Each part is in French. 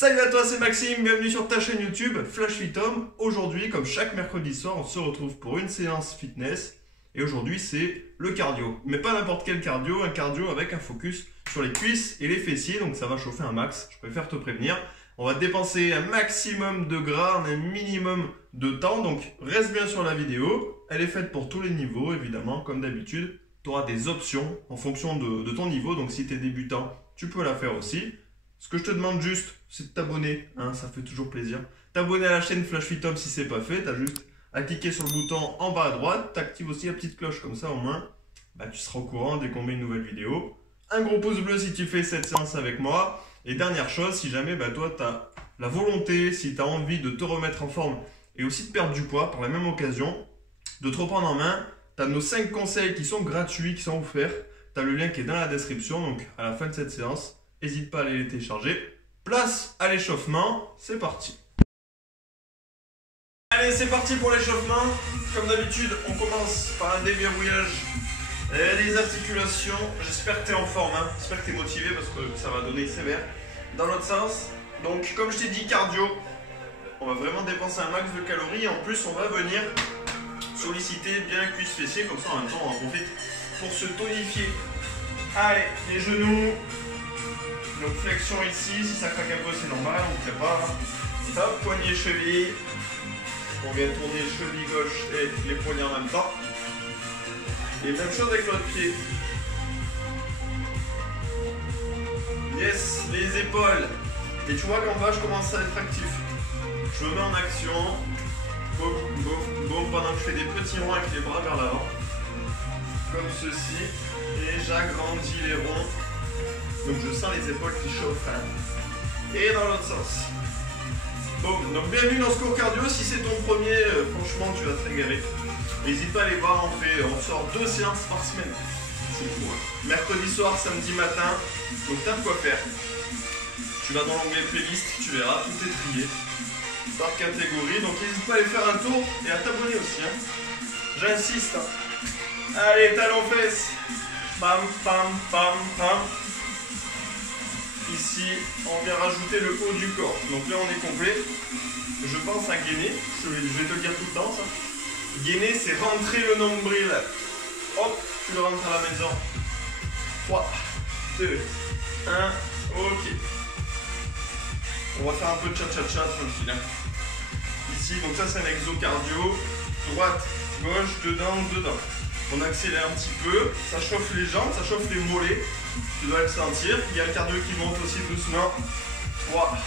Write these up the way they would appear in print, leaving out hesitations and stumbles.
Salut à toi, c'est Maxime, bienvenue sur ta chaîne YouTube Flash Fit Home. Aujourd'hui, comme chaque mercredi soir, on se retrouve pour une séance fitness. Et aujourd'hui, c'est le cardio. Mais pas n'importe quel cardio, un cardio avec un focus sur les cuisses et les fessiers. Donc ça va chauffer un max, je préfère te prévenir. On va dépenser un maximum de gras, un minimum de temps. Donc reste bien sur la vidéo. Elle est faite pour tous les niveaux, évidemment, comme d'habitude. Tu auras des options en fonction de ton niveau. Donc si tu es débutant, tu peux la faire aussi. Ce que je te demande juste, c'est de t'abonner, hein, ça fait toujours plaisir. T'abonner à la chaîne Flash Fit Home si c'est pas fait, t'as juste à cliquer sur le bouton en bas à droite, t'actives aussi la petite cloche, comme ça au moins, tu seras au courant dès qu'on met une nouvelle vidéo. Un gros pouce bleu si tu fais cette séance avec moi. Et dernière chose, si jamais toi t'as la volonté, si t'as envie de te remettre en forme et aussi de perdre du poids par la même occasion, de te reprendre en main, t'as nos 5 conseils qui sont gratuits, qui sont offerts. T'as le lien qui est dans la description, donc à la fin de cette séance. N'hésite pas à aller les télécharger. Place à l'échauffement, c'est parti. Allez, c'est parti pour l'échauffement. Comme d'habitude, on commence par un déverrouillage des articulations. J'espère que tu es en forme, hein. J'espère que tu es motivé parce que ça va donner sévère. Dans l'autre sens, donc comme je t'ai dit, cardio, on va vraiment dépenser un max de calories. Et en plus, on va venir solliciter bien cuisses fessiers. Comme ça, en même temps, on en profite pour se tonifier. Allez, les genoux. Donc flexion ici, si ça craque un peu c'est normal, on ne prépare. Hop, poignet cheville. On vient tourner cheville gauche et les poignets en même temps. Et même chose avec l'autre pied. Yes, les épaules. Et tu vois qu'en bas je commence à être actif. Je me mets en action. Boum, boum, boum, pendant que je fais des petits ronds avec les bras vers l'avant. Comme ceci. Et j'agrandis les ronds. Donc je sens les épaules qui chauffent. Hein. Et dans l'autre sens. Bon, donc bienvenue dans ce cours cardio. Si c'est ton premier, franchement tu vas te régaler. N'hésite pas à aller voir, on sort 2 séances par semaine. C'est cool. Hein. Mercredi soir, samedi matin. Donc t'as de quoi faire. Tu vas dans l'onglet playlist, tu verras, tout est trié. Par catégorie. Donc n'hésite pas à aller faire un tour et à t'abonner aussi. Hein. J'insiste. Hein. Allez, talons fesses. Bam, bam, bam, bam. Ici, on vient rajouter le haut du corps. Donc là, on est complet. Je pense à gainer. Je vais te le dire tout le temps, ça. Gainer, c'est rentrer le nombril. Hop, tu le rentres à la maison. 3, 2, 1. Ok. On va faire un peu de cha-cha-cha, tranquille. Hein. Ici, donc ça, c'est un exo cardio. Droite, gauche, dedans, dedans. On accélère un petit peu. Ça chauffe les jambes, ça chauffe les mollets. Tu dois le sentir. Il y a le cardio qui monte aussi doucement. 3,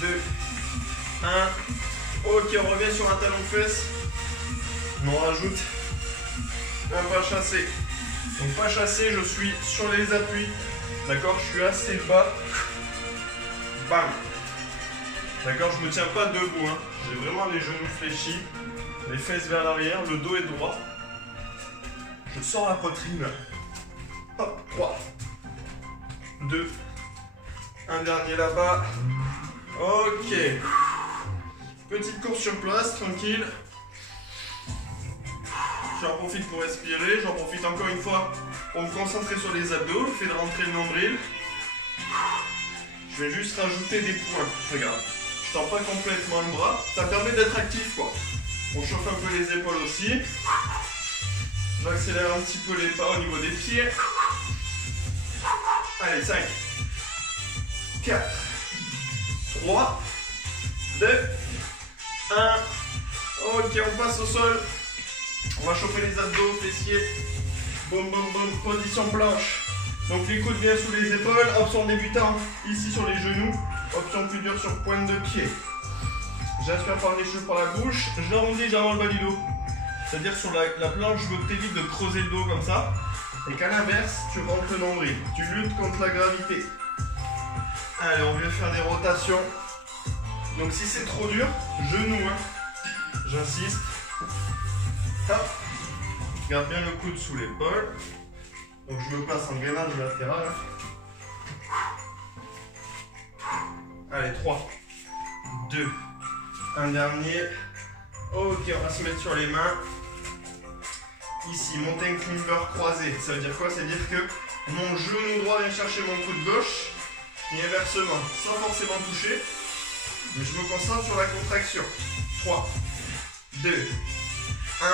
2, 1. Ok, on revient sur un talon de fesse. On rajoute un pas chassé. Donc pas chassé, je suis sur les appuis. D'accord, je suis assez bas. Bam. D'accord, je ne me tiens pas debout. Hein. J'ai vraiment les genoux fléchis. Les fesses vers l'arrière, le dos est droit. Je sors la poitrine. Hop, 3, 2, un dernier là-bas. Ok. Petite course sur place, tranquille. J'en profite pour respirer. J'en profite encore une fois pour me concentrer sur les abdos. Le fait de rentrer le nombril. Je vais juste rajouter des points. Regarde. Je tends pas complètement le bras. Ça permet d'être actif, quoi. On chauffe un peu les épaules aussi. J'accélère un petit peu les pas au niveau des pieds. Allez, 5, 4, 3, 2, 1. Ok, on passe au sol. On va chauffer les abdos, fessiers. Boum, boum, boum. Position planche. Donc les coudes bien sous les épaules. Option débutant, ici sur les genoux. Option plus dure sur pointe de pied. J'inspire par les cheveux par la bouche. J'arrondis, j'avance le bas du dos. C'est-à-dire sur la planche, je veux que tu évites de creuser le dos comme ça. Et qu'à l'inverse, tu rentres le nombril. Tu luttes contre la gravité. Allez, on vient faire des rotations. Donc si c'est trop dur, genou, hein. J'insiste. Hop. Garde bien le coude sous l'épaule. Donc je me place en gainage latéral. Allez, 3, 2, un dernier. Ok, on va se mettre sur les mains. Ici, monter climber croisé. Ça veut dire quoi? Ça veut dire que mon genou droit vient chercher mon coude gauche et inversement, sans forcément toucher. Mais je me concentre sur la contraction. 3, 2, 1.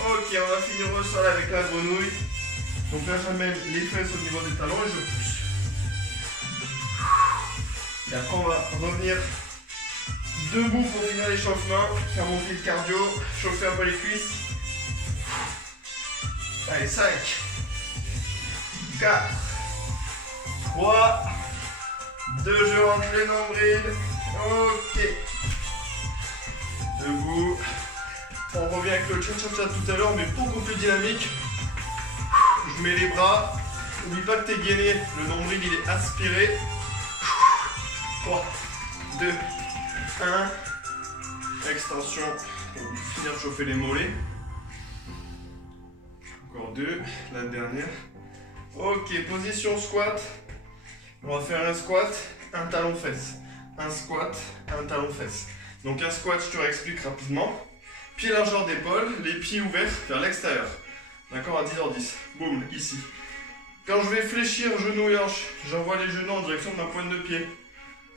Ok, on va finir au sol avec la grenouille. Donc là, j'amène les fesses au niveau des talons et je pousse. Et après, on va revenir debout pour finir l'échauffement, faire monter le cardio, chauffer un peu les cuisses. Allez, 5, 4, 3, 2, je rentre les nombrils. Ok. Debout. On revient avec le cha-cha-cha tout à l'heure, mais beaucoup plus dynamique. Je mets les bras. N'oublie pas que tu es gainé. Le nombril, il est aspiré. 3, 2, 1. Extension pour finir de chauffer les mollets. Encore 2. La dernière. Ok, position squat. On va faire un squat, un talon fesse. Un squat, un talon fesse. Donc un squat, je te réexplique rapidement. Pied largeur d'épaule, les pieds ouverts vers l'extérieur. D'accord, à 10h10. Boum, ici. Quand je vais fléchir genou et hanche, j'envoie les genoux en direction de ma pointe de pied.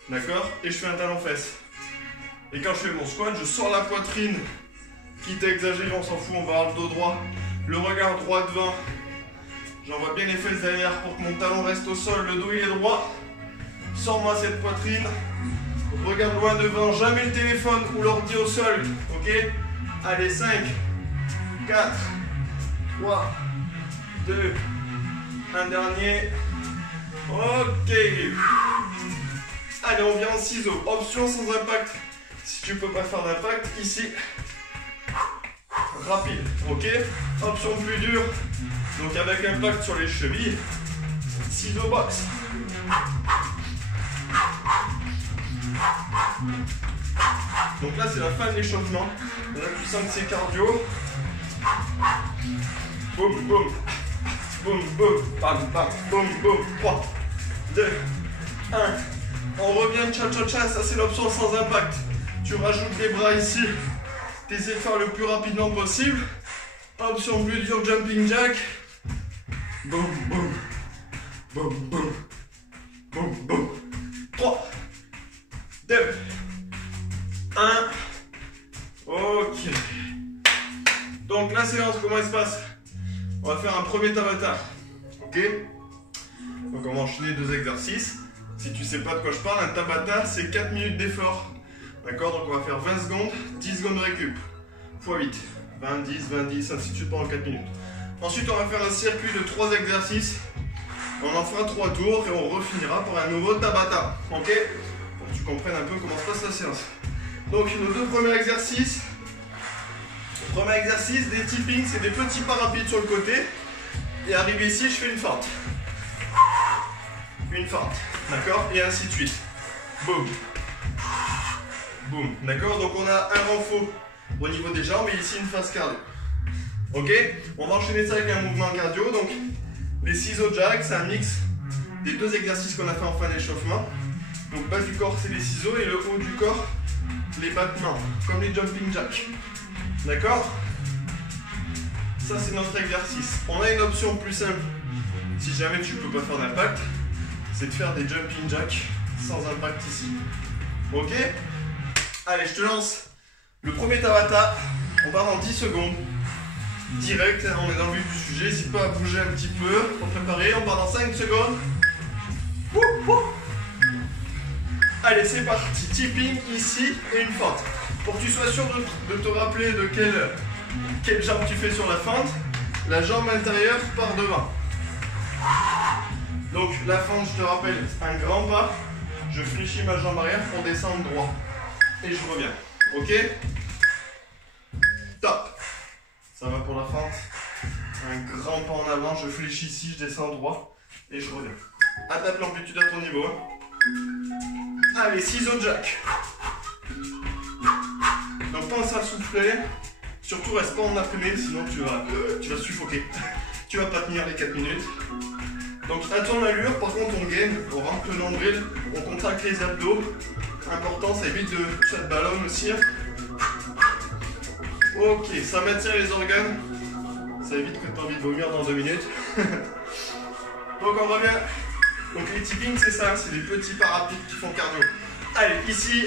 D'accord? Et je fais un talon fesse. Et quand je fais mon squat, je sors la poitrine. Quitte à exagérer, on s'en fout, on va avoir le dos droit. Le regard droit devant. J'envoie bien les fesses derrière pour que mon talon reste au sol. Le dos il est droit. Sors-moi cette poitrine. Regarde loin devant. Jamais le téléphone ou l'ordi au sol. Ok? Allez, 5, 4, 3, 2, un dernier. Ok. Allez, on vient en ciseaux. Option sans impact. Si tu peux pas faire d'impact, ici. Rapide. Ok. Option plus dure. Donc avec impact sur les chevilles. Ciseaux box. Donc là c'est la fin de l'échauffement. Là tu sens que c'est cardio. Boum boum. Boum boum. Bam bam. Boum boum. 3, 2, 1. On revient cha-cha-cha. Ça c'est l'option sans impact. Tu rajoutes les bras ici. T'essaies de faire le plus rapidement possible. Option plus dure, jumping jack. Boum boum. Boum boum. Boum boum. 3, 2, 1. Ok. Donc la séance, comment elle se passe? On va faire un premier tabata. Ok. Donc on va enchaîner 2 exercices. Si tu sais pas de quoi je parle, un tabata c'est 4 minutes d'effort. D'accord? Donc on va faire 20 secondes, 10 secondes de récup. x 8. 20, 10, 20, 10, ainsi de suite pendant 4 minutes. Ensuite on va faire un circuit de 3 exercices. On en fera 3 tours et on refinira par un nouveau tabata. Ok? Pour que tu comprennes un peu comment se passe la séance. Donc nos 2 premiers exercices. Le premier exercice, des tippings, c'est des petits pas rapides sur le côté. Et arrivé ici, je fais une fente. Une fente. D'accord? Et ainsi de suite. Boum. Boum. D'accord? Donc on a un renfort au niveau des jambes et ici une phase cardio. Ok? On va enchaîner ça avec un mouvement cardio. Donc les ciseaux jack, c'est un mix des 2 exercices qu'on a fait en fin d'échauffement. Donc bas du corps, c'est les ciseaux et le haut du corps, les battements, comme les jumping jacks. D'accord? Ça c'est notre exercice. On a une option plus simple. Si jamais tu ne peux pas faire d'impact, c'est de faire des jumping jacks sans impact ici. Ok? Allez, je te lance le premier tabata. On part en 10 secondes. Direct, on est dans le vif du sujet. N'hésite pas à bouger un petit peu pour préparer. On part dans 5 secondes. Allez, c'est parti. Tipping ici et une fente. Pour que tu sois sûr de te rappeler de quelle jambe tu fais sur la fente, la jambe intérieure part devant. Donc la fente, je te rappelle, un grand pas. Je fléchis ma jambe arrière pour descendre droit. Et je reviens. Ok? Top. Ça va pour la fente. Un grand pas en avant, je fléchis ici, je descends droit. Et je reviens. Adapte l'amplitude à ton niveau. Allez, ciseaux jack. Donc pense à souffler. Surtout reste pas en apnée, sinon tu vas suffoquer. Tu vas pas tenir les 4 minutes. Donc à ton allure, par contre on gaine, on rentre le nombril, on contracte les abdos. Important, ça évite de ça te ballonne aussi. Ok, ça maintient les organes. Ça évite que tu aies envie de vomir dans 2 minutes. Donc on revient. Donc les tippings, c'est ça, c'est des petits pas rapides qui font cardio. Allez, ici,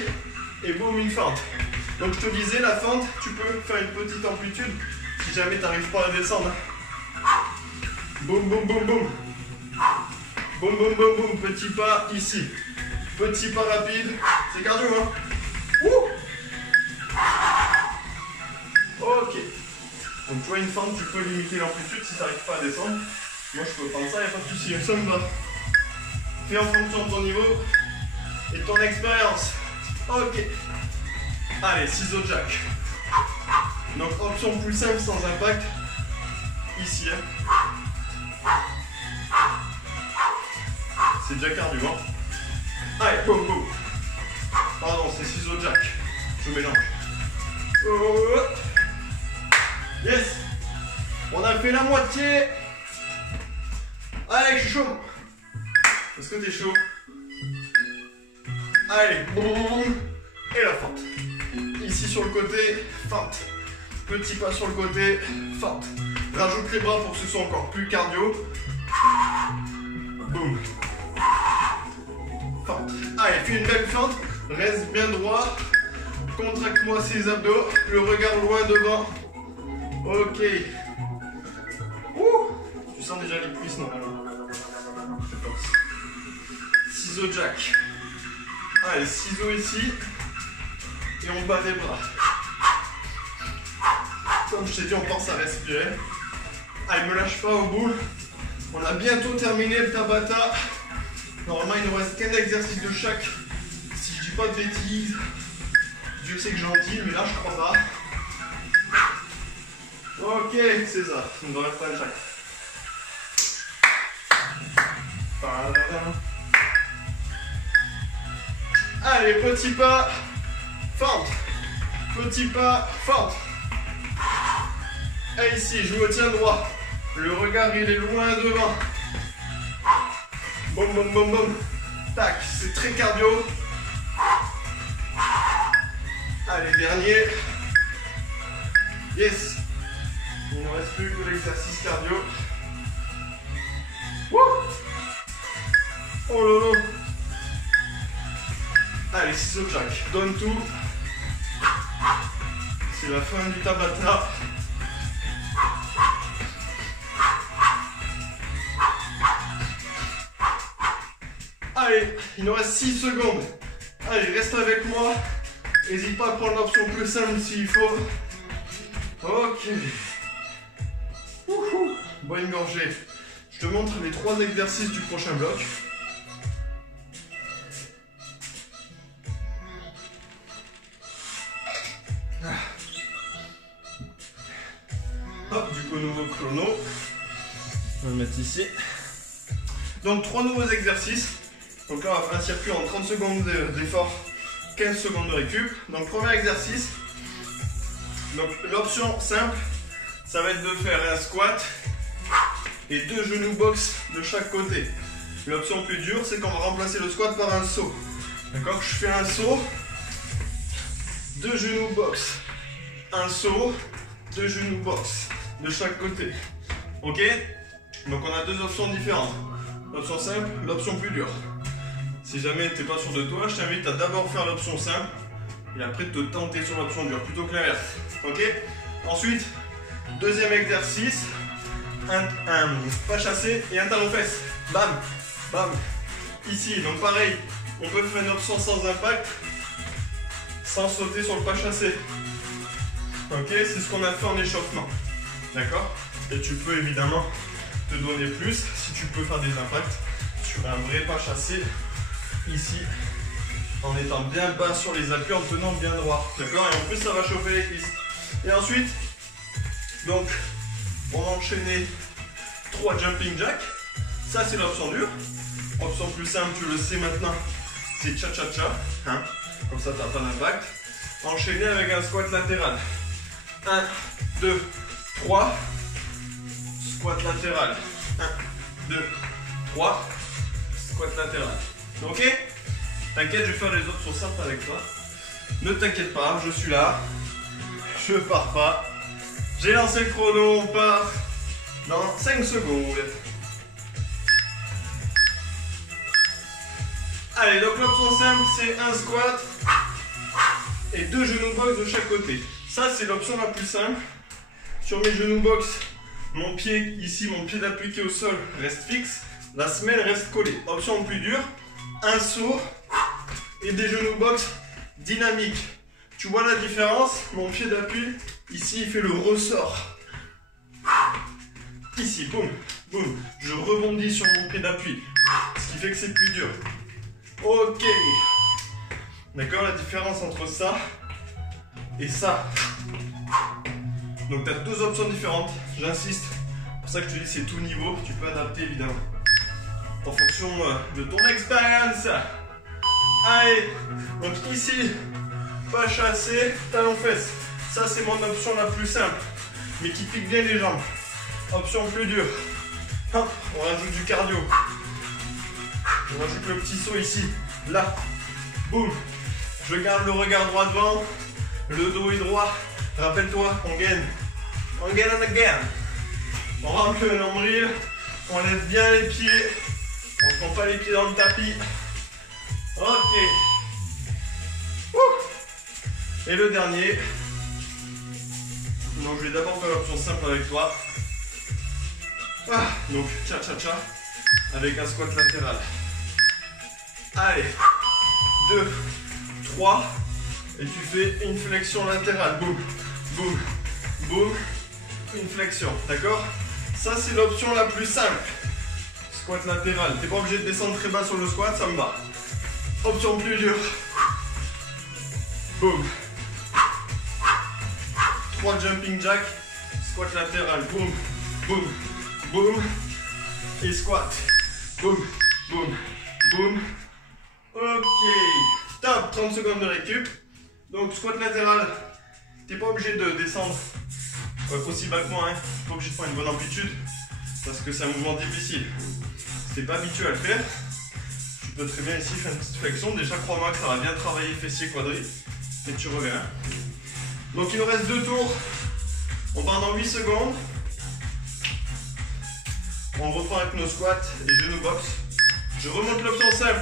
et boum, une fente. Donc je te disais, la fente, tu peux faire une petite amplitude si jamais tu n'arrives pas à descendre. Boum, boum, boum, boum. Boum, boum, boum, boum. Petit pas ici. Petit pas rapide. C'est cardio, hein? Ouh. Ok. Donc tu vois, une fente, tu peux limiter l'amplitude si tu n'arrives pas à descendre. Moi, je peux prendre ça, il n'y a pas de souci. Ça me va. Fais en fonction de ton niveau et de ton expérience. Ok. Allez, ciseaux jack. Donc option plus simple sans impact. Ici. Hein. C'est déjà cardio. Hein. Allez, boum boum. Pardon, c'est ciseaux jack. Je mélange. Oh. Yes. On a fait la moitié. Allez, je suis chaud. Est-ce que t'es chaud? Allez, boum. Et la fente. Ici sur le côté, fente. Petit pas sur le côté, fente. Rajoute les bras pour que ce soit encore plus cardio. Boum. Fente. Allez, fais une belle fente. Reste bien droit. Contracte-moi ses abdos. Le regard loin devant. Ok. Ouh. Tu sens déjà les cuisses normalement. Ciseaux jack. Allez, ciseaux ici. Et on bat les bras. Comme je t'ai dit, on pense à respirer. Allez, me lâche pas au bout. On a bientôt terminé le Tabata. Normalement, il ne reste qu'un exercice de chaque. Si je dis pas de bêtises. Dieu sait que j'en dis, mais là, je crois pas. Ok, c'est ça. Il ne reste pas de chaque. Allez, petit pas. Fente. Petit pas. Fente. Et ici, je me tiens droit. Le regard, il est loin devant. Boum, boum, boum, boum. Tac, c'est très cardio. Allez, dernier. Yes. Il ne reste plus que l'exercice cardio. Wouh. Oh lolo. Allez, ciseaux jack. Donne tout. C'est la fin du Tabata. Allez, il nous reste 6 secondes. Allez, reste avec moi. N'hésite pas à prendre l'option plus simple s'il faut. Ok. Wouhou. Bonne gorgée. Je te montre les 3 exercices du prochain bloc. Hop, du coup, nouveau chrono. On va le mettre ici. Donc, 3 nouveaux exercices. Donc là, on va faire un circuit en 30 secondes d'effort, 15 secondes de récup. Donc, premier exercice. Donc, l'option simple, ça va être de faire un squat et 2 genoux box de chaque côté. L'option plus dure, c'est qu'on va remplacer le squat par un saut. D'accord? Je fais un saut, 2 genoux box, un saut, 2 genoux box de chaque côté. Ok? Donc, on a 2 options différentes. L'option simple, l'option plus dure. Si jamais tu n'es pas sûr de toi, je t'invite à d'abord faire l'option simple et après te tenter sur l'option dure, plutôt que l'inverse. Ok? Ensuite, deuxième exercice, un pas chassé et un talon fesse. Bam, bam. Ici, donc pareil, on peut faire une option sans impact, sans sauter sur le pas chassé. Ok? C'est ce qu'on a fait en échauffement. D'accord? Et tu peux évidemment te donner plus si tu peux faire des impacts sur un vrai pas chassé. Ici, en étant bien bas sur les appuis, en tenant bien droit. D'accord? Et en plus, ça va chauffer les cuisses. Et ensuite, donc, on va enchaîner 3 jumping jacks. Ça, c'est l'option dure. Option plus simple, tu le sais maintenant, c'est cha-cha-cha. Hein? Comme ça, tu n'as pas d'impact. Enchaîner avec un squat latéral. 1, 2, 3. Squat latéral. 1, 2, 3. Squat latéral. Ok? T'inquiète, je vais faire les autres simples avec toi. Ne t'inquiète pas, je suis là. Je pars pas. J'ai lancé le chrono, on part dans 5 secondes. Allez, donc l'option simple, c'est un squat et 2 genoux box de chaque côté. Ça, c'est l'option la plus simple. Sur mes genoux box, mon pied ici, mon pied d'appui qui est au sol reste fixe. La semelle reste collée. Option plus dure, un saut et des genoux box dynamiques. Tu vois la différence? Mon pied d'appui, ici, il fait le ressort. Ici, boum, boum. Je rebondis sur mon pied d'appui. Ce qui fait que c'est plus dur. Ok. D'accord, la différence entre ça et ça. Donc tu as 2 options différentes. J'insiste. C'est pour ça que je te dis c'est tout niveau. Tu peux adapter évidemment. En fonction de ton expérience. Allez. Donc ici, pas chassé, talon fesse. Ça c'est mon option la plus simple. Mais qui pique bien les jambes. Option plus dure. Hop, on rajoute du cardio. On rajoute le petit saut ici. Là. Boum. Je garde le regard droit devant. Le dos est droit. Rappelle-toi, on gaine. On gaine and again. On rentre le nombril. On lève bien les pieds. On ne prend pas les pieds dans le tapis. Ok. Ouh. Et le dernier. Donc je vais d'abord faire l'option simple avec toi. Ah, donc cha-cha-cha. Avec un squat latéral. Allez. 2, 3. Et tu fais une flexion latérale. Boum, boum, boum. Une flexion. D'accord? Ça, c'est l'option la plus simple. Squat latéral. Tu n'es pas obligé de descendre très bas sur le squat, ça me va. Option plus dure. Boum. 3 jumping jack. Squat latéral. Boum, boum, boum. Et squat. Boum, boum, boum. Ok. Top. 30 secondes de récup. Donc squat latéral. Tu n'es pas obligé de descendre aussi bas que moi. Pas obligé de prendre une bonne amplitude. Parce que c'est un mouvement difficile. Si tu n'es pas habitué à le faire, tu peux très bien ici faire une petite flexion. Déjà, crois-moi que ça va bien travailler fessier quadri. Et tu reviens. Donc il nous reste 2 tours. On part dans 8 secondes. On reprend avec nos squats et genoux box. Je remonte l'option simple.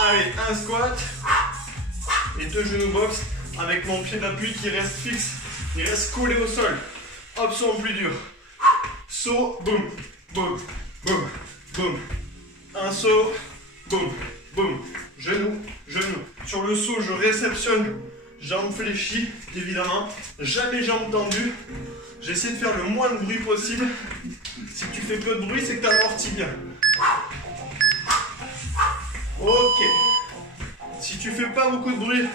Allez, un squat et 2 genoux box avec mon pied d'appui qui reste fixe. Il reste collé au sol. Option plus dure. Saut, boum, boum, boum, boum. Un saut, boum, boum. Genou, genou. Sur le saut, je réceptionne. Jambes fléchies, évidemment. Jamais jambes tendues. J'essaie de faire le moins de bruit possible. Si tu fais peu de bruit, c'est que tu amortis bien. Ok. Si tu fais pas beaucoup de bruit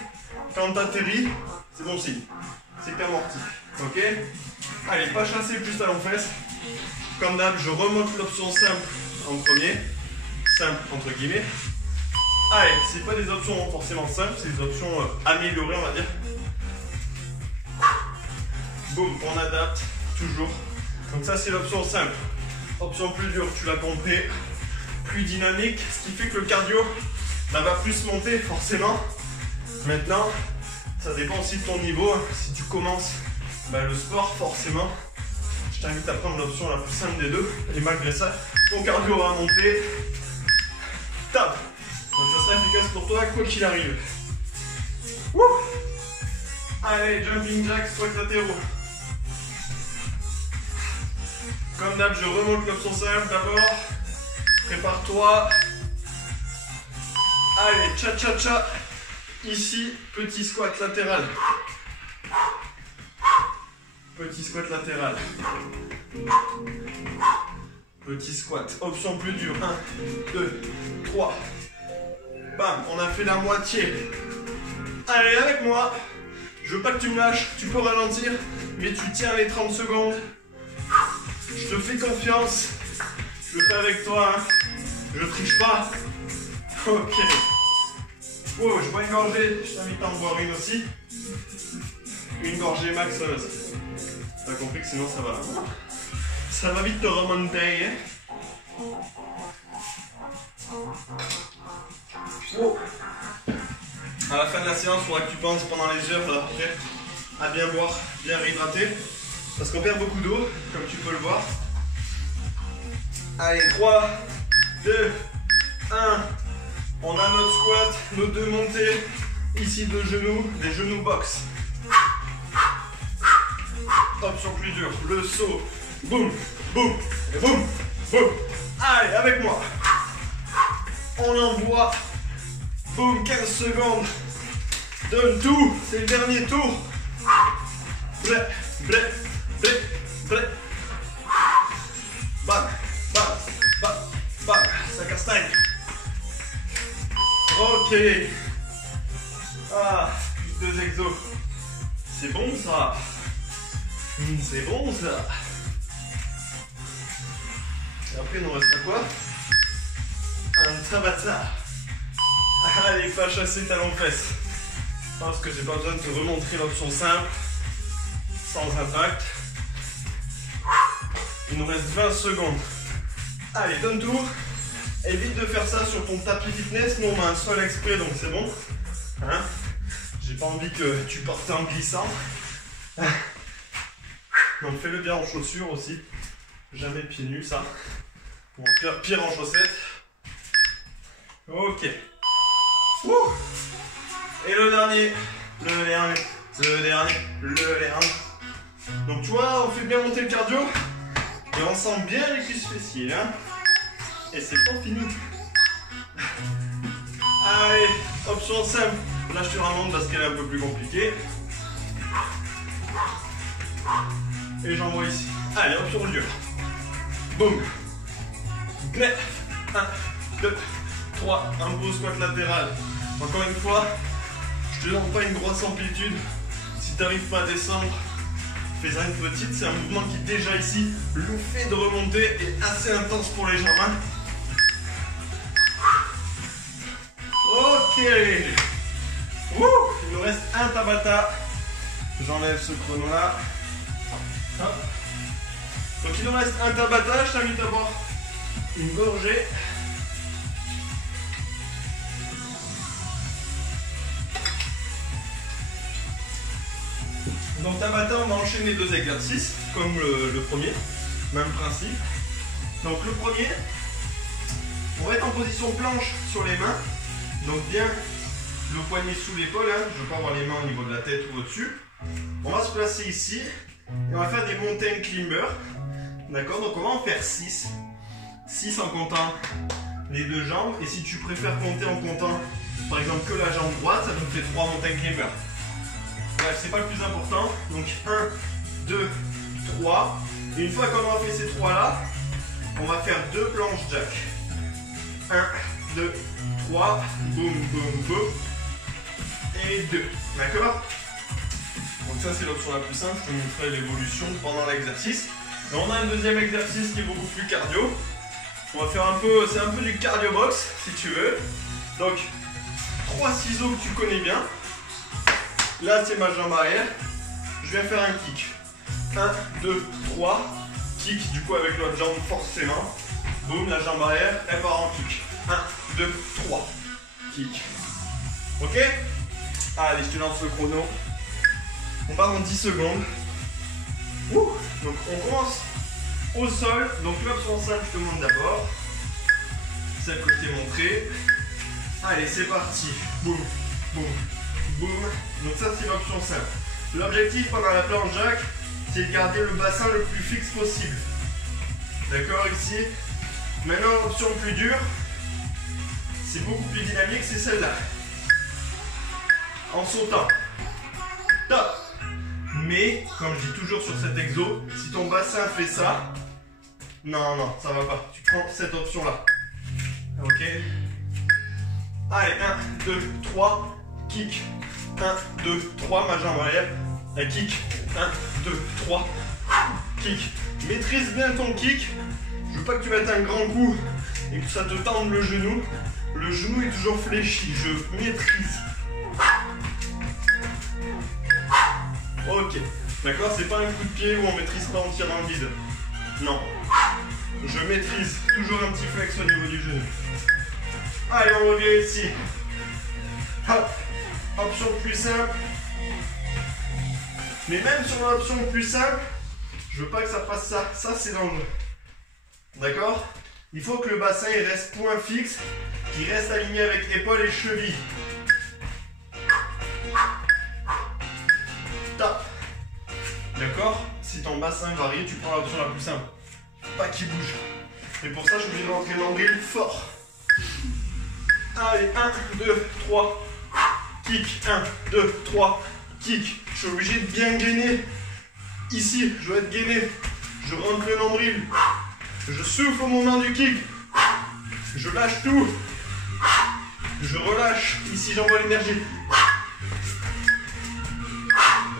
quand tu atterris, c'est bon signe. C'est que tu amortis. Ok? Allez, pas chasser plus talon fesse. Comme d'hab, je remonte l'option simple en premier. Simple entre guillemets. Allez, c'est pas des options forcément simples, c'est des options améliorées, on va dire. Boum, on adapte toujours. Donc ça, c'est l'option simple. Option plus dure, tu l'as compris. Plus dynamique, ce qui fait que le cardio va plus monter forcément. Maintenant, ça dépend aussi de ton niveau. Si tu commences le sport, forcément, je t'invite à prendre l'option la plus simple des deux. Et malgré ça, ton cardio va monter. Top! Donc ça sera efficace pour toi quoi qu'il arrive. Wouh. Allez, jumping jack, squat latéraux. Comme d'hab, je remonte l'option simple d'abord. Prépare-toi. Allez, cha-cha-cha. Ici, petit squat latéral. Petit squat latéral. Petit squat. Option plus dure. 1, 2, 3. Bam, on a fait la moitié. Allez, avec moi. Je veux pas que tu me lâches. Tu peux ralentir, mais tu tiens les 30 secondes. Je te fais confiance. Je le fais avec toi. Hein. Je triche pas. Ok. Oh, je bois une gorgée. Je t'invite à en boire une aussi. Une gorgée max. T'as compris que sinon ça va. Ça va vite te remonter. Hein. Oh. À la fin de la séance, il faudra que tu penses pendant les heures après à bien boire, bien réhydrater. Parce qu'on perd beaucoup d'eau, comme tu peux le voir. Allez, 3, 2, 1. On a notre squat, nos deux montées, ici de genoux, des genoux box. Option plus dure, le saut, boum, boum, et boum, boum. Allez, avec moi. On envoie, boum, 15 secondes. Donne tout, c'est le dernier tour. Blé, blé, blé, blé. Bam, bam, bam, bam, ça castagne. Ok. Ah, plus 2 exos. C'est bon ça. C'est bon ça. Et après il nous reste à quoi? Un tabata. Allez, pas chasser talon-fesse. Parce que j'ai pas besoin de te remontrer l'option simple. Sans impact. Il nous reste 20 secondes. Allez, donne tout. Évite de faire ça sur ton tapis fitness. Nous on a un sol exprès donc c'est bon. Hein? J'ai pas envie que tu partes en glissant. Donc fais-le bien en chaussures aussi. Jamais pieds nus ça. Ou en faire pire en chaussettes. Ok. Wouh. Et le dernier. Le dernier. Le dernier. Le dernier. Donc tu vois, on fait bien monter le cardio. Et on sent bien les cuisses fessiers, hein. Et c'est pas fini. Allez, option simple. Là je te remonte parce qu'elle est un peu plus compliquée. Et j'envoie ici. Allez, option dure. Boum. Blé. 1, 2, 3. Un beau squat latéral. Encore une fois, je te donne pas une grosse amplitude. Si tu n'arrives pas à descendre, fais-en une petite. C'est un mouvement qui déjà ici, le fait de remonter est assez intense pour les jambes. Hein. Ok. Wouh. Il nous reste un tabata. J'enlève ce chrono là. Hop. Donc il nous reste un tabata. Je t'invite à boire une gorgée. Donc tabata, on va enchaîner 2 exercices comme le premier. Même principe. Donc le premier, on va être en position planche sur les mains. Donc bien le poignet sous l'épaule, hein. Je ne veux pas avoir les mains au niveau de la tête ou au-dessus. On va se placer ici et on va faire des mountain climbers. D'accord, donc on va en faire 6. 6 en comptant les 2 jambes. Et si tu préfères compter en comptant par exemple que la jambe droite, ça nous fait 3 mountain climbers. Bref, c'est pas le plus important. Donc 1, 2, 3. Et une fois qu'on aura fait ces 3 là, on va faire 2 planches jack. 1, 2, 3, boum, boum, boum, et 2, d'accord? Donc ça c'est l'option la plus simple, je te montrerai l'évolution pendant l'exercice. Et on a un deuxième exercice qui est beaucoup plus cardio. On va faire un peu, c'est un peu du cardio box si tu veux. Donc 3 ciseaux que tu connais bien. Là c'est ma jambe arrière. Je viens faire un kick. 1, 2, 3. Kick du coup avec l'autre jambe forcément. Boum, la jambe arrière, elle part en kick. 1, 2, 3. Kick. Ok? Allez, je te lance le chrono. On part en 10 secondes. Ouh. Donc on commence au sol. Donc l'option simple, je te montre d'abord. Celle que je t'ai montrée. Allez, c'est parti. Boum, boum, boum. Donc ça, c'est l'option simple. L'objectif pendant la planche jack, c'est de garder le bassin le plus fixe possible. D'accord, ici. Maintenant, option plus dure. C'est beaucoup plus dynamique, c'est celle-là. En sautant. Top. Mais, comme je dis toujours sur cet exo, si ton bassin fait ça, non, non, ça va pas. Tu prends cette option-là. Ok. Allez, 1, 2, 3, kick. 1, 2, 3, ma jambe arrière. Et kick. 1, 2, 3, kick. Maîtrise bien ton kick. Je veux pas que tu mettes un grand coup et que ça te tende le genou. Le genou est toujours fléchi. Je maîtrise. Ok. D'accord, c'est pas un coup de pied où on maîtrise pas en tirant le vide. Non. Je maîtrise. Toujours un petit flex au niveau du genou. Allez, on revient ici. Hop. Option plus simple. Mais même sur l'option plus simple, je veux pas que ça fasse ça. Ça, c'est dangereux. D'accord? Il faut que le bassin il reste point fixe qui reste aligné avec épaules et chevilles. Top. D'accord? Si ton bassin varie, tu prends l'option la plus simple. Pas qu'il bouge. Et pour ça, je suis obligé de rentrer l'ombril fort. Allez, 1, 2, 3. Kick. 1, 2, 3. Kick. Je suis obligé de bien gainer. Ici, je dois être gainé. Je rentre le nombril. Je souffle au moment du kick. Je lâche tout. Je relâche. Ici, j'envoie l'énergie.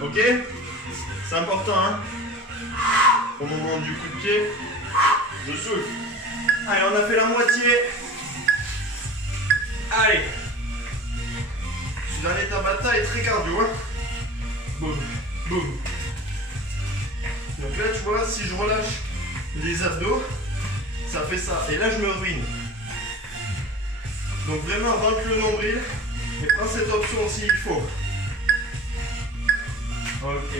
Ok? C'est important, hein? Au moment du coup de pied, je souffle. Allez, on a fait la moitié. Allez. Ce dernier Tabata est très cardio, hein? Boum, boum. Donc là, tu vois, si je relâche les abdos, ça fait ça. Et là, je me ruine. Donc vraiment, rentre le nombril et prends cette option s'il faut. Ok.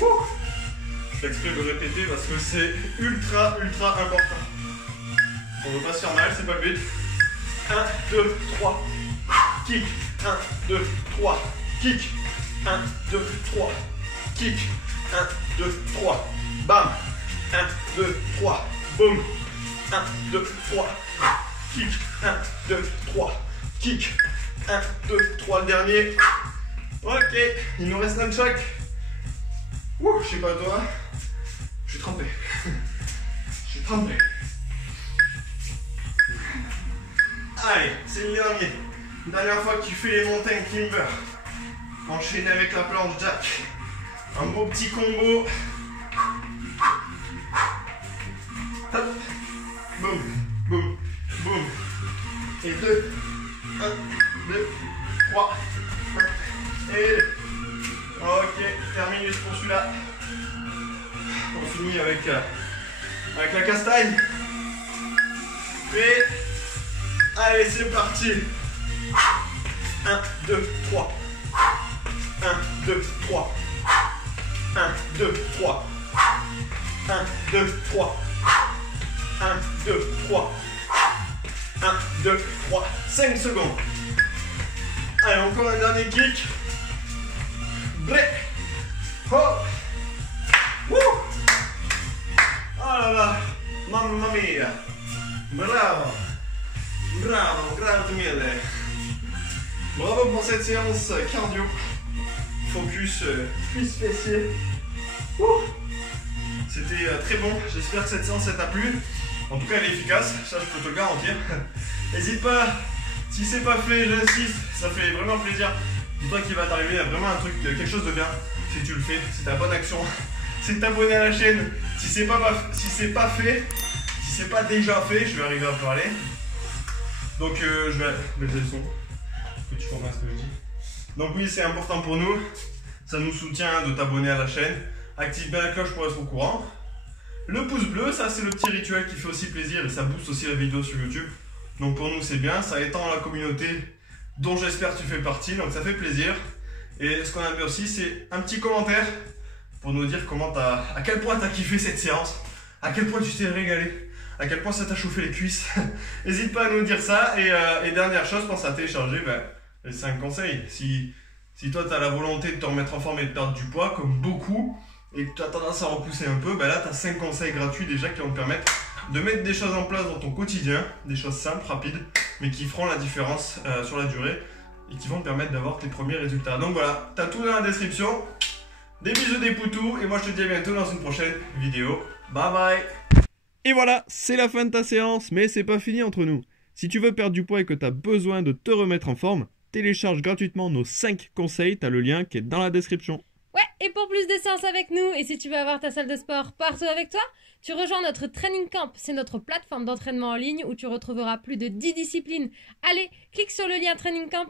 Wouh. Je fais exprès de le répéter parce que c'est ultra important. On ne veut pas se faire mal, c'est pas le but. 1, 2, 3. Kick. 1, 2, 3. Kick. 1, 2, 3. Kick. 1, 2, 3. Bam. 1, 2, 3. Boum. 1, 2, 3. Kick. 1, 2, 3. Kick. 1, 2, 3. Le dernier. Ok. Il nous reste un choc. Ouh, je sais pas toi. Je suis trempé. Je suis trempé. Allez, c'est le dernier. Dernière fois que tu fais les mountain climbers. Enchaîné avec la planche jack. Un beau petit combo. Hop. Boum, boum, boum. Et 2. 1, 2, 3. 1 et 2. Ok, terminé pour celui-là. On finit avec la castagne. Et allez, c'est parti. 1, 2, 3. 1, 2, 3. 1, 2, 3. 1, 2, 3. 1, 2, 3. 1, 2, 3. 5 secondes. Allez, encore un dernier kick. Break. Oh. Wouh. Oh là là. Mamma mia. Bravo. Bravo, grazie mille. Bravo pour cette séance cardio. Focus cuisse fessier. C'était très bon. J'espère que cette séance t'a plu. En tout cas, elle est efficace. Ça, je peux te le garantir. N'hésite pas. Si c'est pas fait, j'insiste. Ça fait vraiment plaisir. Dis-toi qu'il va t'arriver vraiment un truc, quelque chose de bien. Si tu le fais, c'est ta bonne action. C'est de t'abonner à la chaîne. Si c'est pas fait, si c'est pas déjà fait, je vais arriver à parler. Donc je vais baisser le son. Que tu comprends ce que je dis. Donc oui, c'est important pour nous. Ça nous soutient de t'abonner à la chaîne. Active bien la cloche pour être au courant. Le pouce bleu, ça c'est le petit rituel qui fait aussi plaisir et ça booste aussi la vidéo sur YouTube. Donc pour nous c'est bien, ça étend la communauté dont j'espère que tu fais partie, donc ça fait plaisir. Et ce qu'on a fait aussi, c'est un petit commentaire pour nous dire à quel point tu as kiffé cette séance, à quel point tu t'es régalé, à quel point ça t'a chauffé les cuisses. N'hésite pas à nous dire ça. Et dernière chose, pense à télécharger les 5 conseils. Si toi tu as la volonté de te remettre en forme et de perdre du poids, comme beaucoup, et que tu as tendance à repousser un peu, là tu as 5 conseils gratuits déjà qui vont te permettre de mettre des choses en place dans ton quotidien, des choses simples, rapides, mais qui feront la différence sur la durée et qui vont te permettre d'avoir tes premiers résultats. Donc voilà, tu as tout dans la description. Des bisous, des poutous, et moi je te dis à bientôt dans une prochaine vidéo. Bye bye. Et voilà, c'est la fin de ta séance, mais c'est pas fini entre nous. Si tu veux perdre du poids et que tu as besoin de te remettre en forme, télécharge gratuitement nos 5 conseils, tu as le lien qui est dans la description. Ouais, et pour plus de séances avec nous, et si tu veux avoir ta salle de sport partout avec toi, tu rejoins notre Training Camp. C'est notre plateforme d'entraînement en ligne où tu retrouveras plus de 10 disciplines. Allez, clique sur le lien Training Camp.